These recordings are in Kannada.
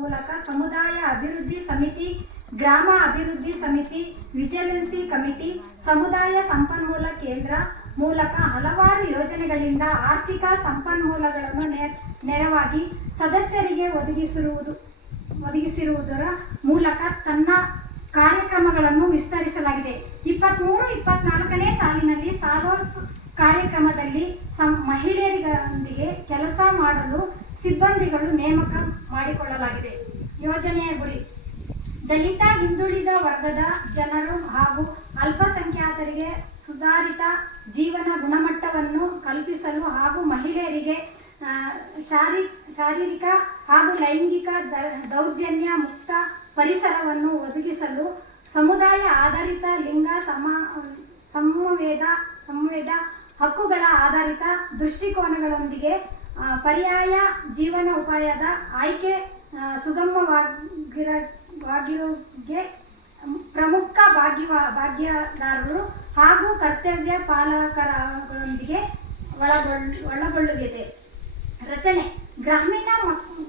ಮೂಲಕ ಸಮುದಾಯ ಅಭಿವೃದ್ಧಿ ಸಮಿತಿ, ಗ್ರಾಮ ಅಭಿವೃದ್ಧಿ ಸಮಿತಿ, ವಿಜಿಲೆನ್ಸಿ ಕಮಿಟಿ, ಸಮುದಾಯ ಸಂಪನ್ಮೂಲ ಕೇಂದ್ರ ಮೂಲಕ ಹಲವಾರು ಯೋಜನೆಗಳಿಂದ ಆರ್ಥಿಕ ಸಂಪನ್ಮೂಲಗಳನ್ನು ನೆರವಾಗಿ ಸದಸ್ಯರಿಗೆ ಒದಗಿಸಿರುವುದರ ಮೂಲಕ ತನ್ನ ಕಾರ್ಯಕ್ರಮಗಳನ್ನು ವಿಸ್ತರಿಸಲಾಗಿದೆ. 23-24ನೇ ಸಾಲಿನಲ್ಲಿ ಸಾಲೋಸ್ ಕಾರ್ಯಕ್ರಮದಲ್ಲಿ ಮಹಿಳೆಯರೊಂದಿಗೆ ಕೆಲಸ ಮಾಡಲು ಸಿಬ್ಬಂದಿಗಳು ನೇಮಕ ಮಾಡಿಕೊಳ್ಳಲಾಗಿದೆ. ಯೋಜನೆಯ ಗುರಿ: ದಲಿತ, ಹಿಂದುಳಿದ ವರ್ಗದ ಜನರು ಹಾಗೂ ಅಲ್ಪಸಂಖ್ಯಾತರಿಗೆ ಸುಧಾರಿತ ಜೀವನ ಗುಣಮಟ್ಟವನ್ನು ಕಲ್ಪಿಸಲು ಹಾಗೂ ಮಹಿಳೆಯರಿಗೆ ಶಾರೀರಿಕ ಹಾಗೂ ಲೈಂಗಿಕ ದೌರ್ಜನ್ಯ ಮುಕ್ತ ಪರಿಸರವನ್ನು ಒದಗಿಸಲು ಸಮುದಾಯ ಆಧಾರಿತ ಲಿಂಗ ಸಂವೇದ ಹಕ್ಕುಗಳ ಆಧಾರಿತ ದೃಷ್ಟಿಕೋನಗಳೊಂದಿಗೆ ಪರ್ಯಾಯ ಜೀವನ ಉಪಾಯದ ಆಯ್ಕೆ ಸುಗಮವಾಗಿರುವುದಕ್ಕೆ ಪ್ರಮುಖ ಭಾಗ್ಯದಾರರು ಹಾಗೂ ಕರ್ತವ್ಯ ಪಾಲಕರೊಂದಿಗೆ ಒಳಗೊಳ್ಳುವಿದೆ. ರಚನೆ: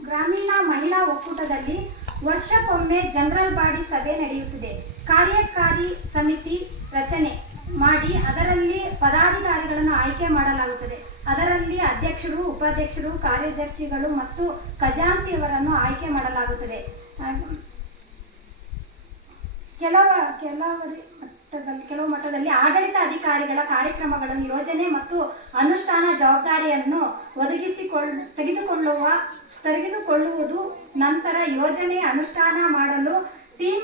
ಗ್ರಾಮೀಣ ಮಹಿಳಾ ಒಕ್ಕೂಟದಲ್ಲಿ ವರ್ಷಕ್ಕೊಮ್ಮೆ ಜನರಲ್ ಬಾಡಿ ಸಭೆ ನಡೆಯುತ್ತದೆ. ಕಾರ್ಯಕಾರಿ ಸಮಿತಿ ರಚನೆ ಮಾಡಿ ಅದರಲ್ಲಿ ಪದಾಧಿಕಾರಿಗಳನ್ನು ಆಯ್ಕೆ ಮಾಡಲಾಗುತ್ತದೆ. ಅದರಲ್ಲಿ ಅಧ್ಯಕ್ಷರು, ಉಪಾಧ್ಯಕ್ಷರು, ಕಾರ್ಯದರ್ಶಿಗಳು ಮತ್ತು ಖಜಾಂಚಿಯವರನ್ನು ಆಯ್ಕೆ ಮಾಡಲಾಗುತ್ತದೆ. ಕೆಲವು ಮಟ್ಟದಲ್ಲಿ ಆಡಳಿತ ಅಧಿಕಾರಿಗಳ ಕಾರ್ಯಕ್ರಮಗಳನ್ನು ಯೋಜನೆ ಮತ್ತು ಅನುಷ್ಠಾನ ಜವಾಬ್ದಾರಿಯನ್ನು ತೆಗೆದುಕೊಳ್ಳುವುದು, ನಂತರ ಯೋಜನೆ ಅನುಷ್ಠಾನ ಮಾಡಲು ಟೀಮ್